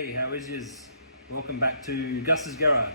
Hey, how is yous? Welcome back to Gus's Garage.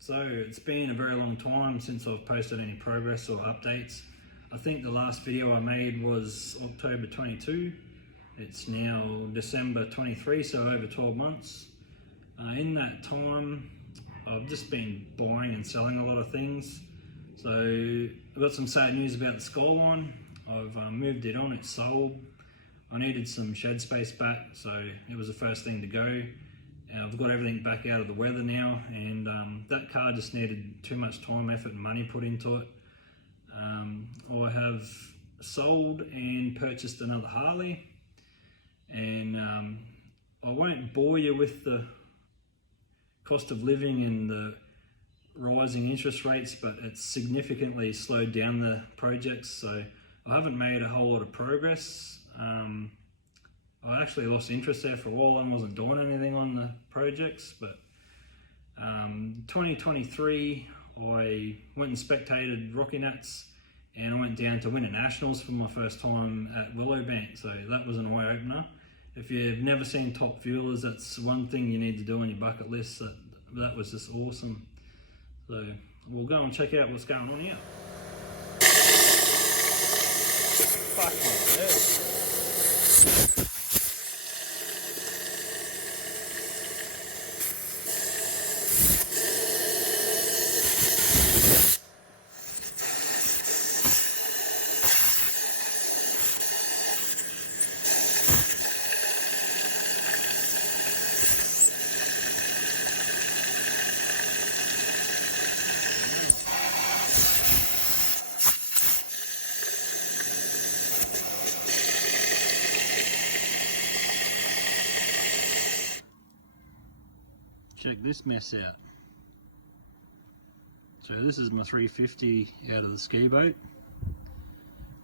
So it's been a very long time since I've posted any progress or updates. I think the last video I made was October 22. It's now December 23, so over 12 months. In that time, I've just been buying and selling a lot of things. So I've got some sad news about the Skyline. I've moved it on, it's sold. I needed some shed space back, so it was the first thing to go. I've got everything back out of the weather now, and that car just needed too much time, effort and money put into it. I have sold and purchased another Harley, and I won't bore you with the cost of living and the rising interest rates, but it's significantly slowed down the projects, so I haven't made a whole lot of progress. I actually lost interest there for a while and wasn't doing anything on the projects, but 2023 I went and spectated Rocky Nats, and I went down to Winter Nationals for my first time at Willowbank, so that was an eye-opener. If you've never seen Top Fuelers, that's one thing you need to do on your bucket list. That was just awesome. So we'll go and check out what's going on here. Fuck me, dude. Check this mess out. So this is my 350 out of the ski boat.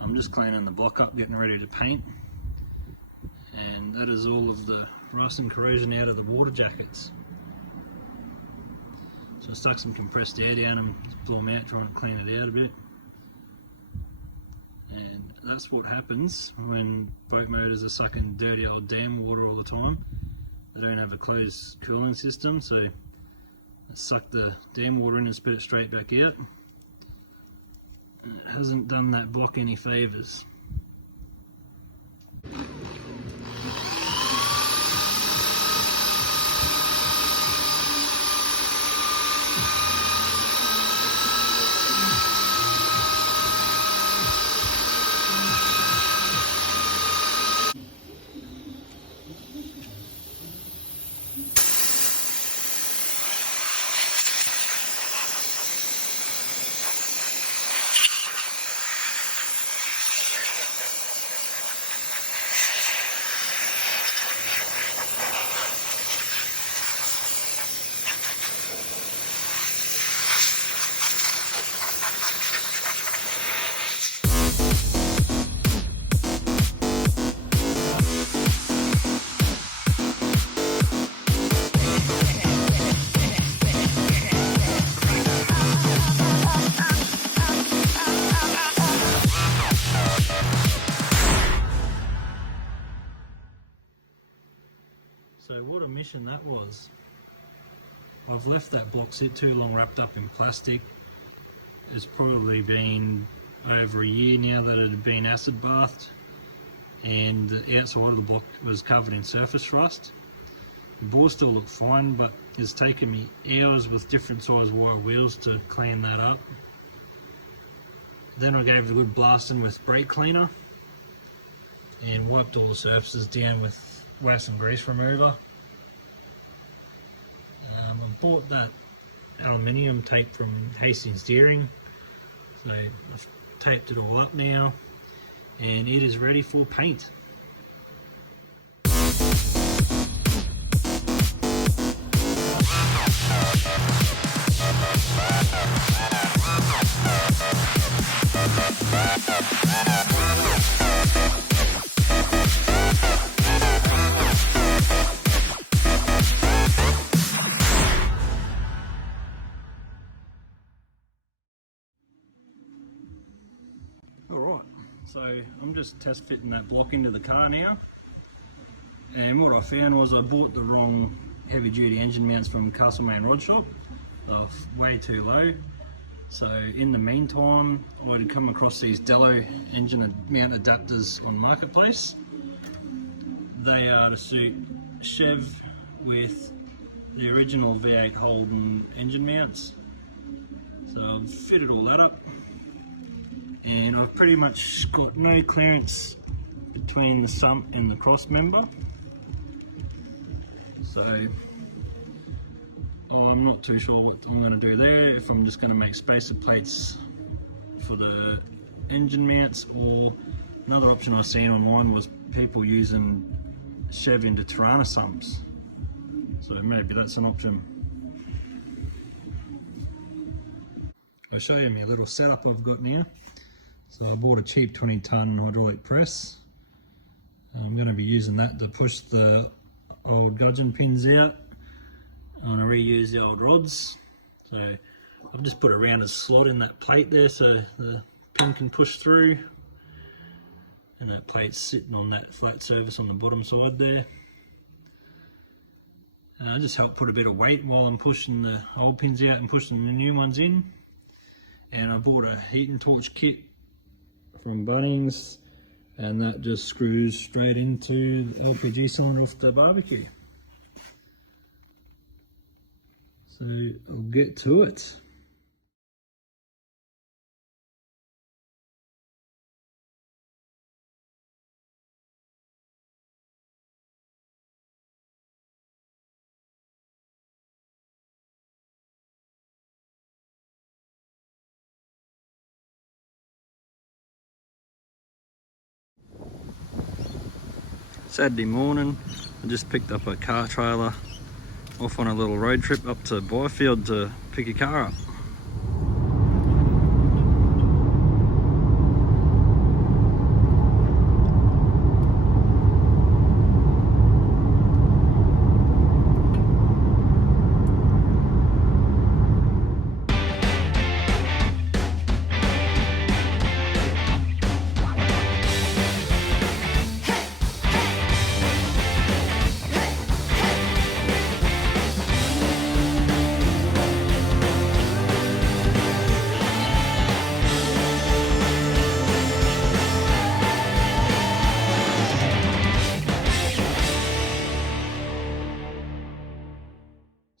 I'm just cleaning the block up, getting ready to paint. And that is all of the rust and corrosion out of the water jackets. So I stuck some compressed air down and blew them out, trying to clean it out a bit. And that's what happens when boat motors are sucking dirty old dam water all the time. They don't have a closed cooling system, so I suck the dam water in and spit it straight back out. It hasn't done that block any favours. So what a mission that was. I've left that block sit too long wrapped up in plastic. It's probably been over a year now that it had been acid bathed, and the outside of the block was covered in surface rust. The bore still looked fine, but it's taken me hours with different size wire wheels to clean that up. Then I gave it a good blasting with brake cleaner and wiped all the surfaces down with wax and grease remover. I bought that aluminium tape from Hastings Deering, so I've taped it all up now and it is ready for paint. So I'm just test fitting that block into the car now, and what I found was I bought the wrong heavy duty engine mounts from Castlemaine Rod Shop. They're way too low. So in the meantime, I'd come across these Dello engine mount adapters on Marketplace. They are to suit Chev with the original V8 Holden engine mounts. So I've fitted all that up, and I've pretty much got no clearance between the sump and the cross member. So I'm not too sure what I'm going to do there, if I'm just going to make spacer plates for the engine mounts, or another option I've seen online was people using Chev into Tirana sumps. So maybe that's an option. I'll show you my little setup I've got now. So I bought a cheap 20-ton hydraulic press. I'm going to be using that to push the old gudgeon pins out. I'm going to reuse the old rods. So I've just put a rounded slot in that plate there so the pin can push through. And that plate's sitting on that flat surface on the bottom side there. I just help put a bit of weight while I'm pushing the old pins out and pushing the new ones in. And I bought a heating torch kit from Bunnings, and that just screws straight into the LPG cylinder off the barbecue. So I'll get to it. Saturday morning, I just picked up a car trailer off on a little road trip up to Byfield to pick a car up.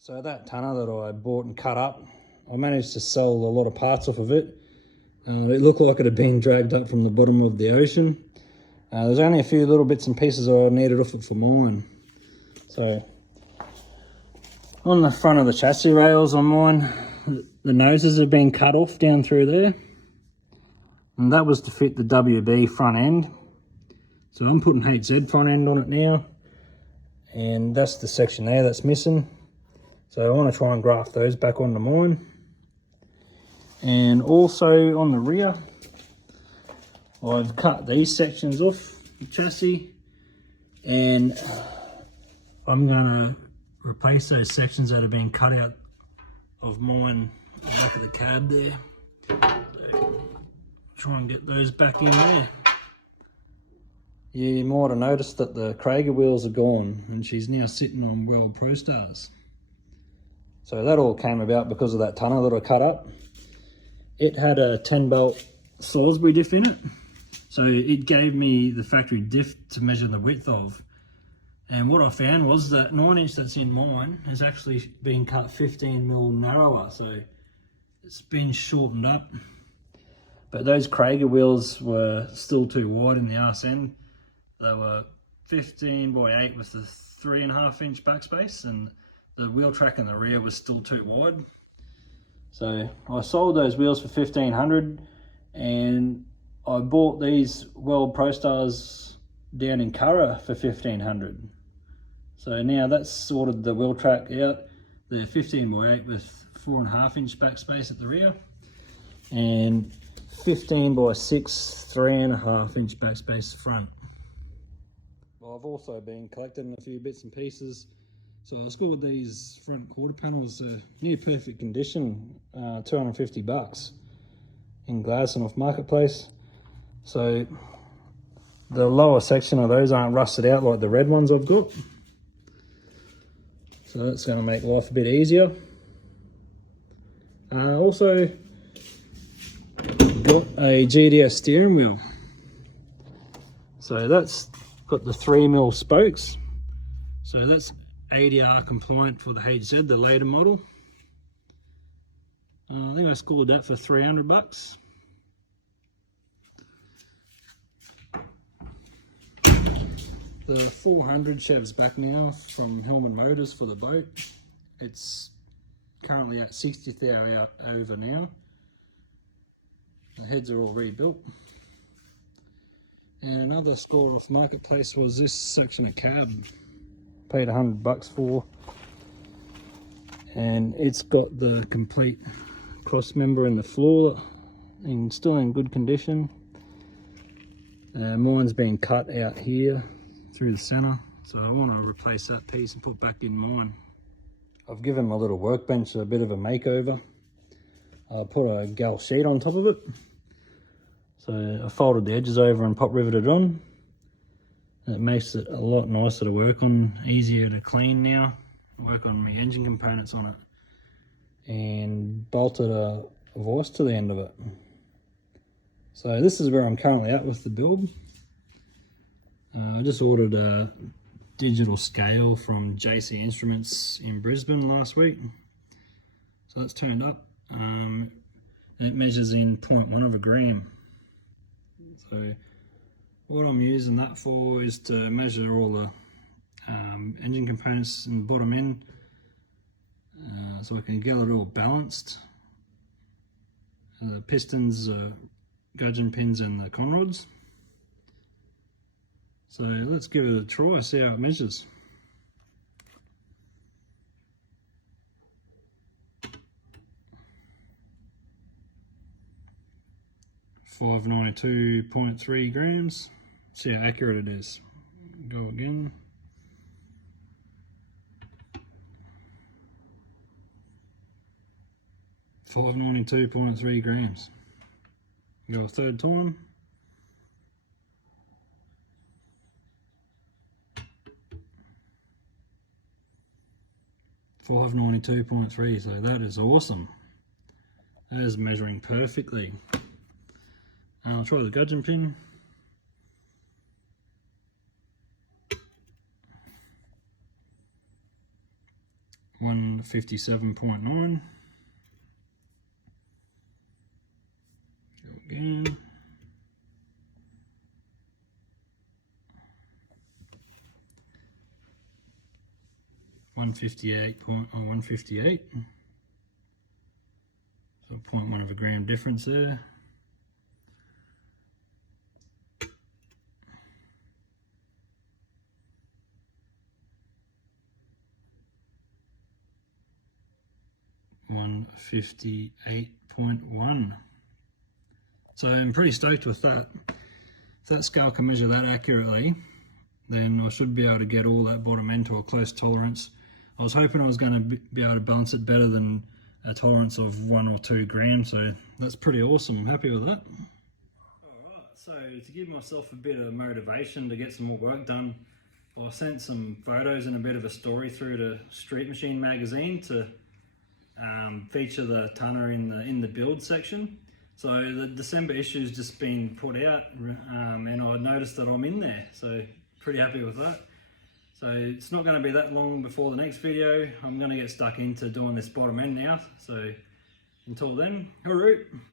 So that tonner that I bought and cut up, I managed to sell a lot of parts off of it. It looked like it had been dragged up from the bottom of the ocean. There's only a few little bits and pieces I needed off it for mine. So on the front of the chassis rails on mine, the noses have been cut off down through there. And that was to fit the WB front end. So I'm putting HZ front end on it now. And that's the section there that's missing. So I want to try and graft those back onto mine. And also on the rear, I've cut these sections off the chassis, and I'm going to replace those sections that have been cut out of mine at the back of the cab there. So try and get those back in there. You might have noticed that the Krager wheels are gone, and she's now sitting on World Pro Stars. So that all came about because of that tonner that I cut up. It had a 10 belt Salisbury diff in it. So it gave me the factory diff to measure the width of. And what I found was that 9-inch that's in mine has actually been cut 15mm narrower. So it's been shortened up. But those Krager wheels were still too wide in the arse end. They were 15x8 with the 3.5-inch backspace, and the wheel track in the rear was still too wide. So I sold those wheels for $1,500, and I bought these World Pro Stars down in Curra for $1,500. So now that's sorted the wheel track out. They're 15x8 with 4.5-inch backspace at the rear, and 15x6 3.5-inch backspace front. Well, I've also been collecting a few bits and pieces. So I scored these front quarter panels, near perfect condition, $250 in Gladstone off Marketplace. So the lower section of those aren't rusted out like the red ones I've got. So that's going to make life a bit easier. Also got a GDS steering wheel. So that's got the 3mm spokes. So that's ADR compliant for the HZ, the later model. I think I scored that for $300. The 400 Chev's back now from Hillman Motors for the boat. It's currently at 60th hour over now. The heads are all rebuilt. And another score off Marketplace was this section of cab. Paid $100 for. And it's got the complete cross member in the floor and still in good condition. Mine's been cut out here through the center, so I want to replace that piece and put back in mine. I've given my little workbench a bit of a makeover. I put a gal sheet on top of it. So I folded the edges over and pop riveted on. It makes it a lot nicer to work on, easier to clean now. Work on my engine components on it. And bolted a vise to the end of it. So this is where I'm currently at with the build. I just ordered a digital scale from JC Instruments in Brisbane last week. So that's turned up. And it measures in 0.1 of a gram. So what I'm using that for is to measure all the engine components in the bottom end, so I can get it all balanced. The pistons, gudgeon pins and the conrods. So let's give it a try, see how it measures. $592.3 grams. See how accurate it is. Go again. $592.3 grams. Go a third time. $592.3, so that is awesome. That is measuring perfectly. I'll try the gudgeon pin. $157.9. Go again. $158. So 0.1 of a gram difference there. $158.1. So I'm pretty stoked with that. If that scale can measure that accurately, then I should be able to get all that bottom end to a close tolerance. I was hoping I was going to be able to balance it better than a tolerance of 1 or 2 grams, so that's pretty awesome. I'm happy with that. Alright, so to give myself a bit of motivation to get some more work done, I sent some photos and a bit of a story through to Street Machine magazine to feature the tonner in the build section. So the December issue's just been put out, and I noticed that I'm in there, so pretty happy with that. So it's not going to be that long before the next video. I'm going to get stuck into doing this bottom end now. So until then, hooroo!